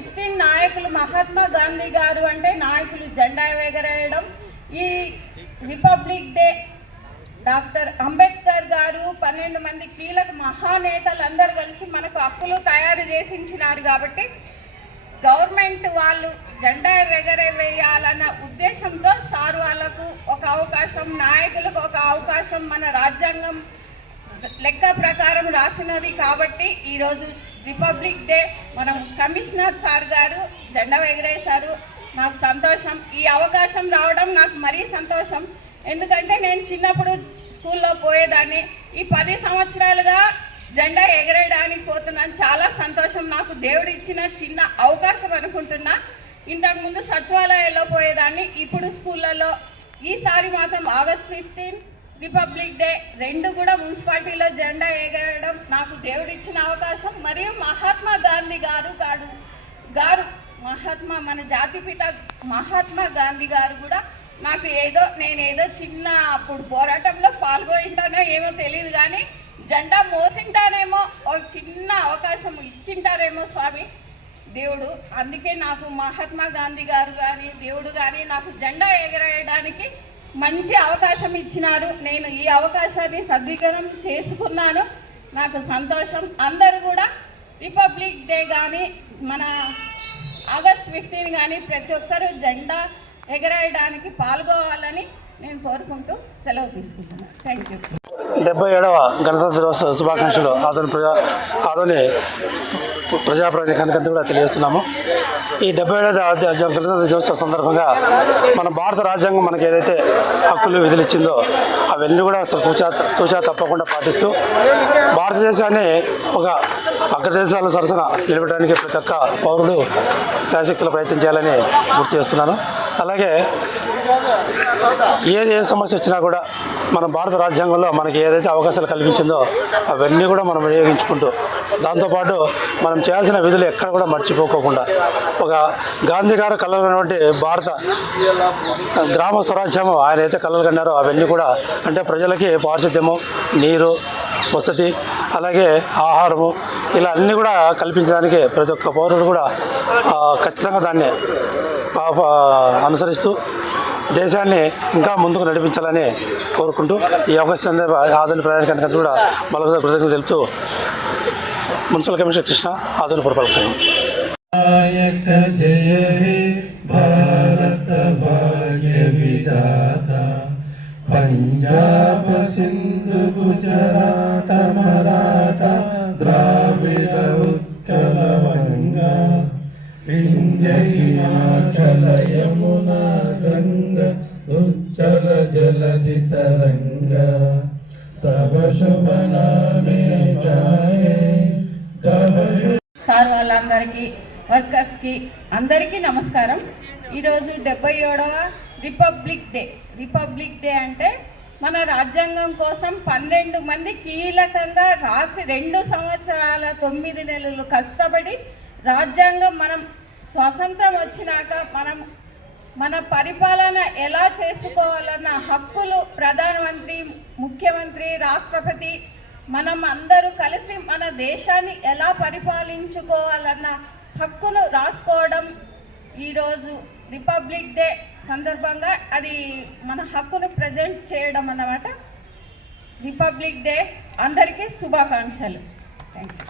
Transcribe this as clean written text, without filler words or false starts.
15 నాయకులు మహాత్మా గాంధీ గారు అంటే నాయకులు జెండా ఎగరేయడం, ఈ రిపబ్లిక్ డే డాక్టర్ అంబేద్కర్ గారు 12 మంది కీలక మహానేతలు అందరూ కలిసి మనకు హక్కులు తయారు చేసి ఇచ్చినారు. కాబట్టి గవర్నమెంట్ వాళ్ళు జెండా ఎగరవేయాలన్న ఉద్దేశంతో సార్ వాళ్ళకు ఒక అవకాశం, నాయకులకు ఒక అవకాశం మన రాజ్యాంగం లెక్క ప్రకారం రాసినది. కాబట్టి ఈరోజు రిపబ్లిక్ డే మనం కమిషనర్ సార్ గారు జెండా ఎగరేశారు. నాకు సంతోషం, ఈ అవకాశం రావడం నాకు మరీ సంతోషం. ఎందుకంటే నేను చిన్నప్పుడు స్కూల్లో పోయేదాన్ని, ఈ 10 సంవత్సరాలుగా జెండా ఎగరేయడానికి పోతున్నాను. చాలా సంతోషం, నాకు దేవుడు ఇచ్చిన చిన్న అవకాశం అనుకుంటున్నా. ఇంతకుముందు సచివాలయాల్లో పోయేదాన్ని, ఇప్పుడు స్కూళ్ళలో. ఈసారి మాత్రం ఆగస్ట్ 15 రిపబ్లిక్ డే 2 కూడా మున్సిపాలిటీలో జెండా ఎగరేయడం నాకు దేవుడు ఇచ్చిన అవకాశం. మరియు మహాత్మా గాంధీ గారు మన జాతిపిత మహాత్మా గాంధీ గారు కూడా నాకు నేనేదో చిన్న అప్పుడు పోరాటంలో పాల్గొంటానో ఏమో తెలియదు, కానీ జెండా మోసింటానేమో ఒక చిన్న అవకాశం ఇచ్చింటారేమో స్వామి దేవుడు. అందుకే నాకు మహాత్మా గాంధీ గారు కానీ దేవుడు కానీ నాకు జెండా ఎగరేయడానికి మంచి అవకాశం ఇచ్చినారు. నేను ఈ అవకాశాన్ని సద్వినియోగం చేసుకున్నాను, నాకు సంతోషం. అందరూ కూడా రిపబ్లిక్ డే కానీ మన ఆగస్ట్ 15 కానీ ప్రతి ఒక్కరూ జెండా ఎగరేయడానికి పాల్గొవాలని నేను కోరుకుంటూ సెలవు తీసుకుంటున్నాను. Thank you. 77వ గణతంత్ర దినోత్సవ శుభాకాంక్షలు ఆదోని ప్రజాప్రతినిధికి కూడా తెలియజేస్తున్నాము. ఈ 77వ గణతంత్ర దినోత్సవ సందర్భంగా మన భారత రాజ్యాంగం మనకి ఏదైతే హక్కులు విధులు ఇచ్చిందో అవన్నీ కూడా తూచా తప్పకుండా పాటిస్తూ భారతదేశాన్ని ఒక అగ్రదేశాల సరసన నిలబెట్టడానికి ప్రతి ఒక్క పౌరుడు శాయశక్తుల ప్రయత్నం చేయాలని గుర్తు చేస్తున్నాను. అలాగే ఏ సమస్య వచ్చినా కూడా మన భారత రాజ్యాంగంలో మనకి ఏదైతే అవకాశాలు కల్పించిందో అవన్నీ కూడా మనం వినియోగించుకుంటూ, దాంతోపాటు మనం చేయాల్సిన విధులు ఎక్కడ కూడా మర్చిపోకోకుండా ఒక గాంధీ గారు కలలుగన్నటువంటి భారత గ్రామ స్వరాజ్యము ఆయన అయితే కలలు కన్నారో అవన్నీ కూడా, అంటే ప్రజలకి పారిశుద్ధ్యము, నీరు, వసతి, అలాగే ఆహారము, ఇలా అన్నీ కూడా కల్పించడానికి ప్రతి ఒక్క పౌరుడు కూడా ఖచ్చితంగా దాన్ని అనుసరిస్తూ దేశాన్ని ఇంకా ముందుకు నడిపించాలని కోరుకుంటూ ఈ అవకాశాన్ని ఆదోని ప్రయాణికానికి కూడా మరొకసారి కృతజ్ఞతలు తెలుపుతూ మున్సిపల్ కమిషనర్ కృష్ణ, ఆదోని పురపాలక సంఘం. పంజాబ సింధు గుజరాట మరాఠ ద్రావిడ ఉత్కల వంగ వింధ్య హిమాచల యమునా గంగ ఉచ్చల జలధి తరంగ తవ శుభ నామే జాయే సార్ వాళ్ళందరికీ, వర్కర్స్కి అందరికీ నమస్కారం. ఈరోజు 77వ రిపబ్లిక్ డే అంటే మన రాజ్యాంగం కోసం 12 మంది కీలకంగా రాసి 2 సంవత్సరాల 9 నెలలు కష్టపడి రాజ్యాంగం మనం స్వాతంత్రం వచ్చినాక మన పరిపాలన ఎలా చేసుకోవాలన్న హక్కులు ప్రధానమంత్రి, ముఖ్యమంత్రి, రాష్ట్రపతి మనం అందరూ కలిసి మన దేశాన్ని ఎలా పరిపాలించుకోవాలన్న హక్కును రాసుకోవడం ఈరోజు రిపబ్లిక్ డే సందర్భంగా అది మన హక్కును ప్రజెంట్ చేయడం అన్నమాట. రిపబ్లిక్ డే అందరికీ శుభాకాంక్షలు. Thank you.